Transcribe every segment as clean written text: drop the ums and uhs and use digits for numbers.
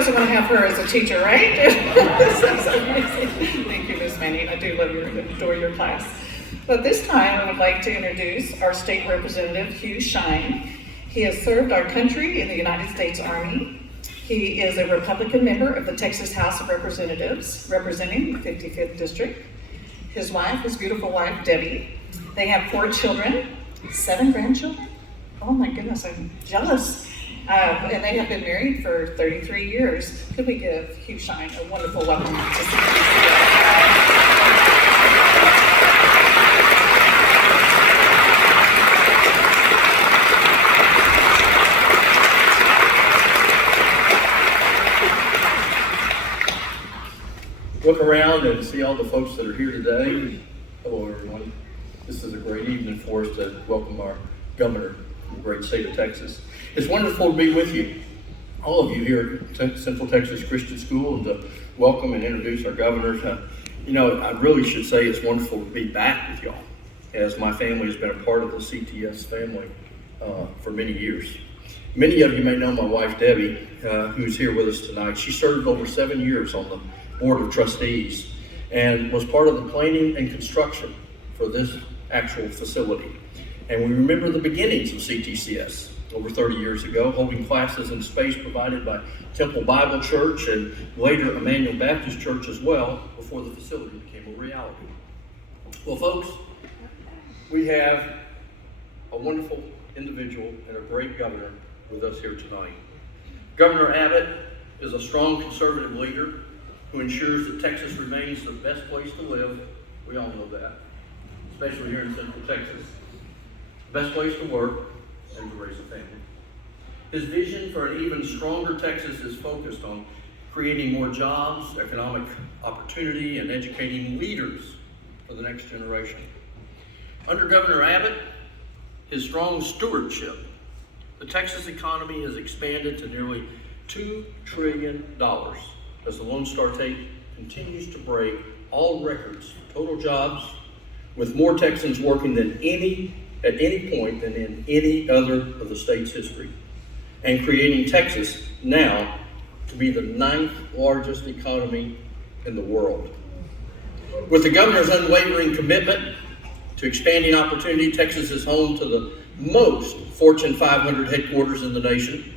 doesn't want to have her as a teacher, right? This is amazing. Thank you, Ms. Manning. I do love adore your class. But this time, I would like to introduce our state representative, Hugh Shine. He has served our country in the United States Army. He is a Republican member of the Texas House of Representatives, representing the 55th District. His wife, his beautiful wife, Debbie. They have 4 children, 7 grandchildren. Oh my goodness, I'm jealous. And they have been married for 33 years. Could we give Hugh Shine a wonderful welcome to CTCS? Look around and see all the folks that are here today. Hello, everyone. This is a great evening for us to welcome our governor from the great state of Texas. It's wonderful to be with you, all of you here at Central Texas Christian School, and to welcome and introduce our governors. I really should say it's wonderful to be back with y'all, as my family has been a part of the CTS family for many years. Many of you may know my wife, Debbie, who's here with us tonight. She served over 7 years on the Board of Trustees and was part of the planning and construction for this actual facility. And we remember the beginnings of CTCS over 30 years ago, holding classes in space provided by Temple Bible Church and later Emmanuel Baptist Church as well, before the facility became a reality. Well, folks, we have a wonderful individual and a great governor with us here tonight. Governor Abbott is a strong conservative leader who ensures that Texas remains the best place to live. We all know that, especially here in Central Texas. Best place to work and to raise a family. His vision for an even stronger Texas is focused on creating more jobs, economic opportunity, and educating leaders for the next generation. Under Governor Abbott, his strong stewardship, the Texas economy has expanded to nearly $2 trillion as the Lone Star State continues to break all records for total jobs, with more Texans working at any point than in any other of the state's history, and creating Texas now to be the 9th largest economy in the world. With the governor's unwavering commitment to expanding opportunity, Texas is home to the most Fortune 500 headquarters in the nation,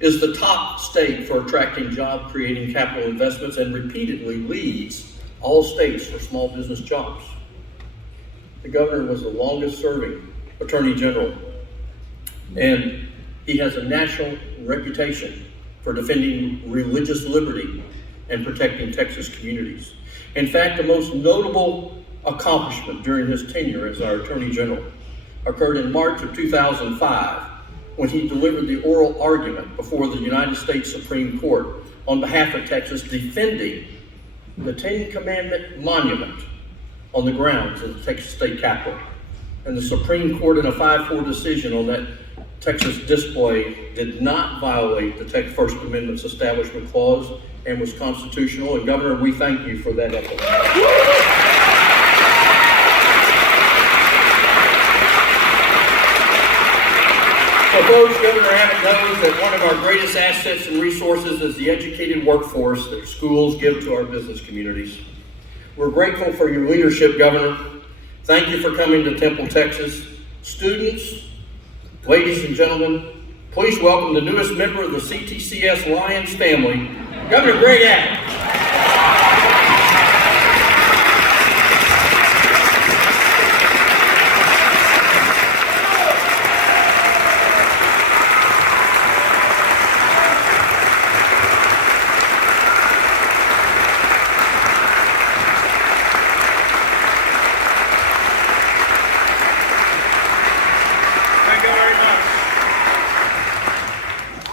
is the top state for attracting job-creating capital investments, and repeatedly leads all states for small business jobs. The governor was the longest-serving attorney general, and he has a national reputation for defending religious liberty and protecting Texas communities. In fact, the most notable accomplishment during his tenure as our attorney general occurred in March of 2005, when he delivered the oral argument before the United States Supreme Court on behalf of Texas, defending the 10 Commandment monument on the grounds of the Texas State Capitol. And the Supreme Court, in a 5-4 decision on that Texas display, did not violate the First Amendment's Establishment Clause and was constitutional. And Governor, we thank you for that effort. So folks, Governor Abbott knows that one of our greatest assets and resources is the educated workforce that schools give to our business communities. We're grateful for your leadership, Governor. Thank you for coming to Temple, Texas. Students, ladies and gentlemen, please welcome the newest member of the CTCS Lions family, Governor Greg Abbott.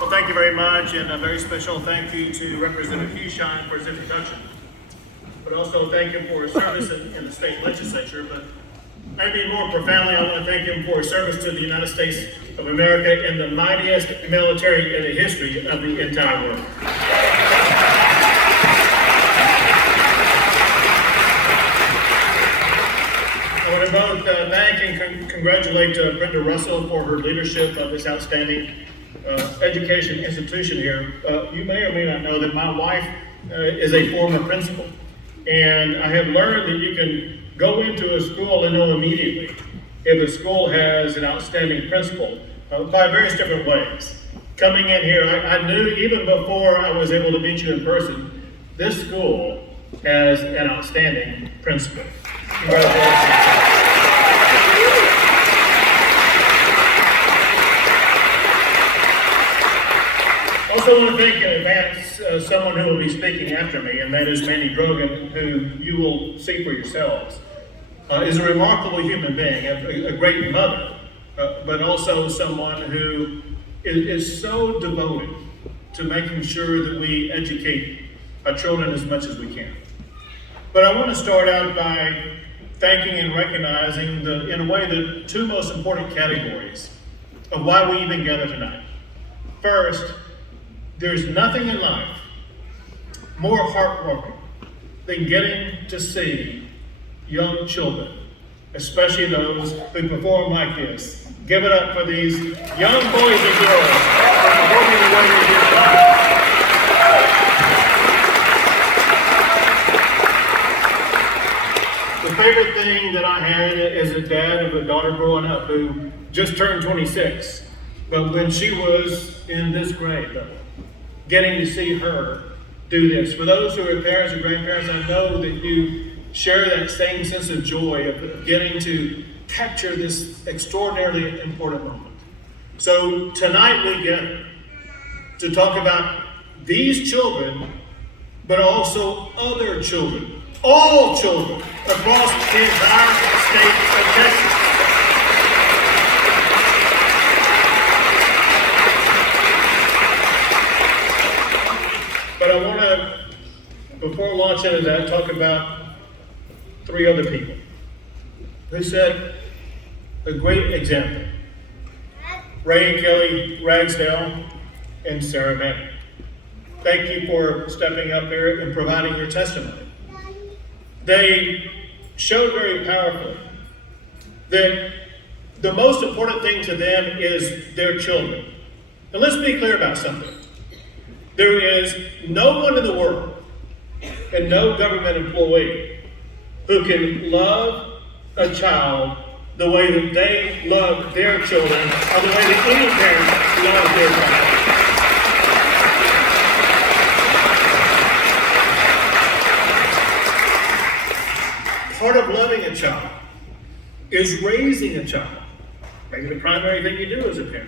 Thank you very much, and a very special thank you to Representative Hugh Shine for his introduction. But also thank him for his service in the state legislature. But maybe more profoundly, I want to thank him for his service to the United States of America and the mightiest military in the history of the entire world. I want to both thank and congratulate Brenda Russell for her leadership of this outstanding education institution here, you may or may not know that my wife is a former principal. And I have learned that you can go into a school and know immediately if the school has an outstanding principal by various different ways. Coming in here, I knew even before I was able to meet you in person, this school has an outstanding principal. Congratulations. I also want to thank in advance someone who will be speaking after me, and that is Mandy Drogan, who you will see for yourselves. Is a remarkable human being, a great mother, but also someone who is so devoted to making sure that we educate our children as much as we can. But I want to start out by thanking and recognizing, in a way, the two most important categories of why we even gather tonight. First, there's nothing in life more heartwarming than getting to see young children, especially those who perform like this. Give it up for these young boys and girls for performing the way they do tonight. The favorite thing that I had as a dad of a daughter growing up who just turned 26, but when she was in this grade level, getting to see her do this. For those who are parents and grandparents, I know that you share that same sense of joy of getting to capture this extraordinarily important moment. So tonight we gather to talk about these children, but also other children, all children across the entire state of Texas. But I want to, before launching into that, talk about three other people who set a great example. Ray and Kelly Ragsdale and Sarah Manning. Thank you for stepping up here and providing your testimony. They showed very powerfully that the most important thing to them is their children. And let's be clear about something. There is no one in the world and no government employee who can love a child the way that they love their children, or the way that any parent loves their child. Part of loving a child is raising a child. Maybe the primary thing you do as a parent.